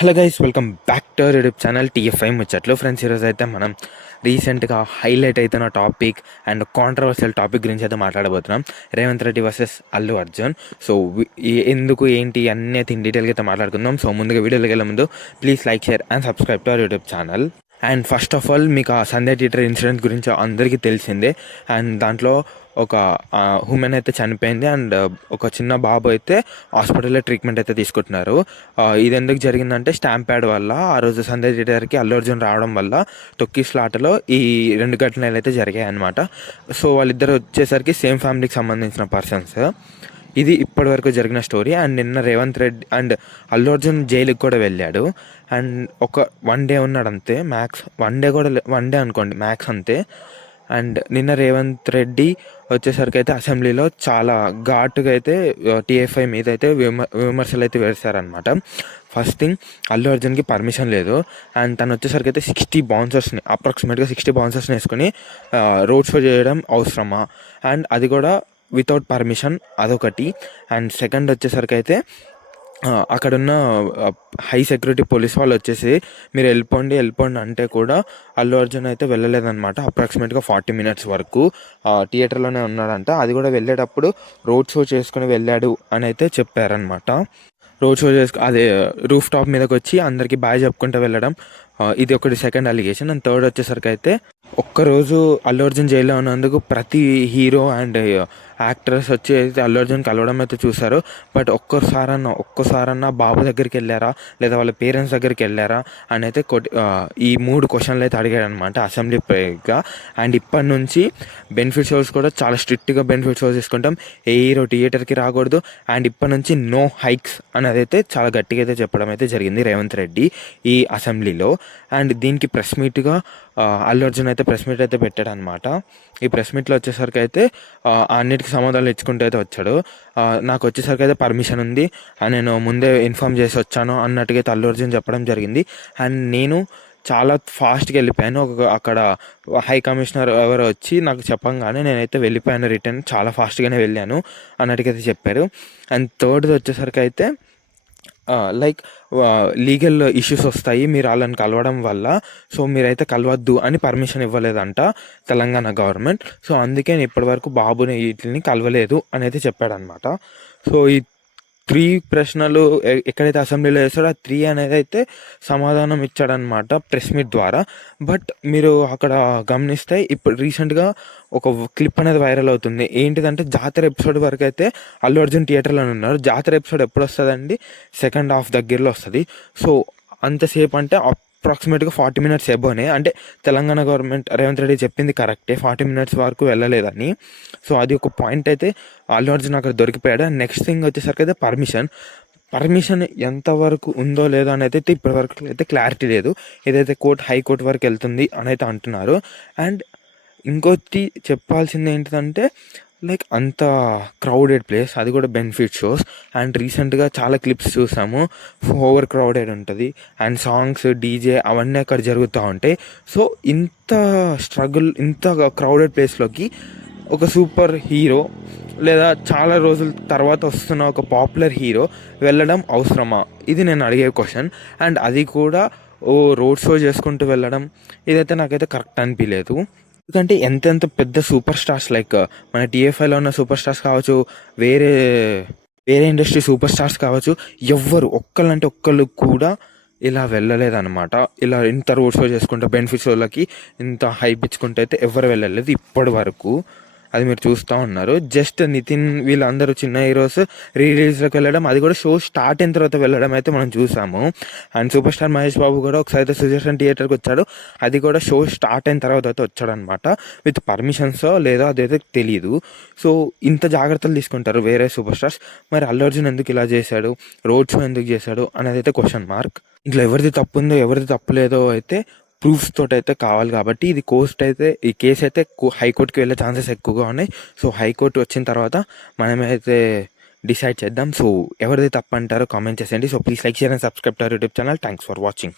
Hello guys, welcome back to our YouTube channel TFI ముచ్చట్లు. Friends, ఈరోజు అయితే మనం రీసెంట్గా హైలైట్ అవుతున్న టాపిక్ అండ్ కాంట్రవర్షియల్ టాపిక్ గురించి అయితే మాట్లాడబోతున్నాం. రేవంత్ రెడ్డి వర్సెస్ అల్లు అర్జున్. సో ఎందుకు ఏంటి అన్నీ అయితే ఇన్ డీటెయిల్గా అయితే మాట్లాడుకుందాం. సో ముందుగా వీడియోలోకి వెళ్ళే ముందు please like, share and subscribe to our YouTube channel. And first of all, మీకు ఆ సంధ్య థియేటర్ ఇన్సిడెంట్ గురించి అందరికీ తెలిసిందే. అండ్ దాంట్లో ఒక ఉమెన్ అయితే చనిపోయింది అండ్ ఒక చిన్న బాబు అయితే హాస్పిటల్లో ట్రీట్మెంట్ అయితే తీసుకుంటున్నారు. ఇది ఎందుకు జరిగిందంటే స్టాంప్ ప్యాడ్ వల్ల ఆ రోజు సంధ్య థియేటర్కి అల్లు అర్జున్ రావడం వల్ల తొక్కిస్లాటలో ఈ 2 ఘటనలు అయితే జరిగాయి అన్నమాట. సో వాళ్ళిద్దరు వచ్చేసరికి సేమ్ ఫ్యామిలీకి సంబంధించిన పర్సన్స్. ఇది ఇప్పటి వరకు జరిగిన స్టోరీ. అండ్ నిన్న రేవంత్ రెడ్డి అండ్ అల్లు అర్జున్ జైలుకి కూడా వెళ్ళాడు. అండ్ ఒక 1 డే ఉన్నాడు అంతే, మ్యాక్స్ 1 డే కూడా 1 డే అనుకోండి మ్యాక్స్ అంతే. అండ్ నిన్న రేవంత్ రెడ్డి వచ్చేసరికి అయితే అసెంబ్లీలో చాలా ఘాటుగా అయితే టీఎఫ్ఐ మీద అయితే విమర్శలు అయితే వేశారనమాట. ఫస్ట్ థింగ్, అల్లు అర్జున్కి పర్మిషన్ లేదు. అండ్ తను వచ్చేసరికి అయితే 60 బౌన్సర్స్ని అప్రాక్సిమేట్గా 60 బౌన్సర్స్ని వేసుకొని రోడ్ షో చేయడం అవసరమా? అండ్ అది కూడా వితౌట్ పర్మిషన్, అదొకటి. అండ్ సెకండ్ వచ్చేసరికి అయితే అక్కడున్న హై సెక్యూరిటీ పోలీస్ వాళ్ళు వచ్చేసి మీరు వెళ్ళిపోండి అంటే కూడా అల్లు అర్జున్ అయితే వెళ్ళలేదన్నమాట. అప్రాక్సిమేట్గా 40 minutes వరకు థియేటర్లోనే ఉన్నాడంట. అది కూడా వెళ్ళేటప్పుడు రోడ్ షో చేసుకుని వెళ్ళాడు అని అయితే చెప్పారనమాట. రోడ్ షో అదే రూఫ్ టాప్ మీదకి వచ్చి అందరికీ బాయ్ చెప్పుకుంటూ వెళ్ళడం, ఇది ఒకటి సెకండ్ అలిగేషన్. అండ్ థర్డ్ వచ్చేసరికి అయితే ఒక్కరోజు అల్లు అర్జున్ జైల్లో ఉన్నందుకు ప్రతి హీరో అండ్ యాక్టర్స్ వచ్చి అయితే అల్లు అర్జున్ కలవడం అయితే చూశారు. బట్ ఒక్కసారన్నా బాబు దగ్గరికి వెళ్ళారా లేదా వాళ్ళ పేరెంట్స్ దగ్గరికి వెళ్ళారా అని అయితే ఈ 3 క్వశ్చన్లు అయితే అడిగాడు అనమాట అసెంబ్లీ పైగా. అండ్ ఇప్పటి నుంచి బెనిఫిట్ షోస్ కూడా చాలా స్ట్రిక్ట్గా బెనిఫిట్ షోస్ తీసుకుంటాం, ఏ హీరో థియేటర్కి రాకూడదు. అండ్ ఇప్పటి నుంచి నో హైక్స్ అనేది అయితే చాలా గట్టిగా అయితే చెప్పడం అయితే జరిగింది రేవంత్ రెడ్డి ఈ అసెంబ్లీలో. అండ్ దీనికి ప్రెస్ మీట్గా అల్లు అర్జున్ అయితే ప్రెస్ మీట్ అయితే పెట్టాడు అనమాట. ఈ ప్రెస్ మీట్లో వచ్చేసరికి అయితే అన్నిటికీ సమాధానాలు ఇచ్చుకుంటూ అయితే వచ్చాడు. నాకు వచ్చేసరికి అయితే పర్మిషన్ ఉంది, నేను ముందే ఇన్ఫామ్ చేసి వచ్చాను అన్నట్టుగా అయితే అల్లు అర్జున్ చెప్పడం జరిగింది. అండ్ నేను చాలా ఫాస్ట్గా వెళ్ళిపోయాను. అక్కడ హై కమిషనర్ ఎవరో వచ్చి నాకు చెప్పంగానే నేనైతే వెళ్ళిపోయాను, రిటర్న్ చాలా ఫాస్ట్గానే వెళ్ళాను అన్నట్టుగా చెప్పారు. అండ్ థర్డ్ది వచ్చేసరికి అయితే లైక్ లీగల్ ఇష్యూస్ వస్తాయి మీరు వాళ్ళని కలవడం వల్ల, సో మీరైతే కలవద్దు అని పర్మిషన్ ఇవ్వలేదంట తెలంగాణ గవర్నమెంట్. సో అందుకే నేను ఇప్పటివరకు బాబుని వీటిని కలవలేదు అని అయితే చెప్పాడనమాట. సో ఈ 3 ప్రశ్నలు ఎక్కడైతే అసెంబ్లీలో వేస్తాడో ఆ 3 అనేది అయితే సమాధానం ఇచ్చాడనమాట ప్రెస్ మీట్ ద్వారా. బట్ మీరు అక్కడ గమనిస్తే ఇప్పుడు రీసెంట్గా ఒక క్లిప్ అనేది వైరల్ అవుతుంది. ఏంటిదంటే జాతర ఎపిసోడ్ వరకు అయితే అల్లు అర్జున్ థియేటర్లోనే ఉన్నారు. జాతర ఎపిసోడ్ ఎప్పుడు వస్తుందండి? సెకండ్ హాఫ్ దగ్గరలో వస్తుంది. సో అంతసేపు అంటే అప్రాక్సిమేట్గా 40 minutes ఎబోనే. అంటే తెలంగాణ గవర్నమెంట్ రేవంత్ రెడ్డి చెప్పింది కరెక్టే, 40 minutes వరకు వెళ్ళలేదని. సో అది ఒక పాయింట్ అయితే అల్లు అర్జున్ అక్కడ దొరికిపోయాడు. అండ్ నెక్స్ట్ థింగ్ వచ్చేసరికి అయితే పర్మిషన్ ఎంతవరకు ఉందో లేదో అని అయితే ఇప్పటివరకు అయితే క్లారిటీ లేదు. ఏదైతే హైకోర్టు వరకు వెళ్తుంది అని అయితే అంటున్నారు. అండ్ ఇంకోటి చెప్పాల్సింది ఏంటిదంటే లైక్ అంత క్రౌడెడ్ ప్లేస్, అది కూడా బెనిఫిట్ షోస్. అండ్ రీసెంట్గా చాలా క్లిప్స్ చూసాము, ఓవర్ క్రౌడెడ్ ఉంటుంది అండ్ సాంగ్స్ డీజే అవన్నీ అక్కడ జరుగుతూ ఉంటాయి. సో ఇంత ఇంత క్రౌడెడ్ ప్లేస్లోకి ఒక సూపర్ హీరో లేదా చాలా రోజుల తర్వాత వస్తున్న ఒక పాపులర్ హీరో వెళ్ళడం అవసరమా? ఇది నేను అడిగే క్వశ్చన్. అండ్ అది కూడా రోడ్ షో చేసుకుంటూ వెళ్ళడం ఇదైతే నాకైతే కరెక్ట్ అనిపించలేదు. ఎందుకంటే ఎంతెంత పెద్ద సూపర్ స్టార్స్ లైక్ మన టీఎఫ్ఐలో ఉన్న సూపర్ స్టార్స్ కావచ్చు, వేరే ఇండస్ట్రీ సూపర్ స్టార్స్ కావచ్చు, ఒక్కళ్ళు కూడా ఇలా వెళ్ళలేదన్నమాట. ఇలా ఇంత రోడ్ షో చేసుకుంటే బెనిఫిట్ షోలకి ఇంత హైప్ ఇచ్చుకుంటే అయితే ఎవరు వెళ్ళలేదు ఇప్పటి వరకు. అది మీరు చూస్తూ ఉన్నారు. జస్ట్ నితిన్ వీళ్ళందరూ చిన్న హీరోస్ రిలీజ్లోకి వెళ్ళడం, అది కూడా షో స్టార్ట్ అయిన తర్వాత వెళ్ళడం అయితే మనం చూసాము. And super star Mahesh Babu కూడా ఒకసారి అయితే సుదర్శన్ థియేటర్కి వచ్చాడు, అది కూడా షో స్టార్ట్ అయిన తర్వాత అయితే వచ్చాడనమాట. విత్ పర్మిషన్స్ లేదో అదైతే తెలియదు. సో ఇంత జాగ్రత్తలు తీసుకుంటారు వేరే సూపర్ స్టార్స్, మరి అల్లు అర్జున్ ఎందుకు ఇలా చేశాడు, రోడ్ షో ఎందుకు చేశాడు అనేది అయితే క్వశ్చన్ మార్క్. ఇంట్లో ఎవరిది తప్పు ఉందో ఎవరిది తప్పు లేదో అయితే ప్రూఫ్స్ తోటి అయితే కావాలి. కాబట్టి ఈ కేసు అయితే హైకోర్టుకి వెళ్ళే ఛాన్సెస్ ఎక్కువగా ఉన్నాయి. సో హైకోర్టు వచ్చిన తర్వాత మనమైతే డిసైడ్ చేద్దాం. సో ఎవరిది తప్పు అంటారో కామెంట్ చేసేయండి. So please like, share and subscribe to our YouTube channel. Thanks for watching.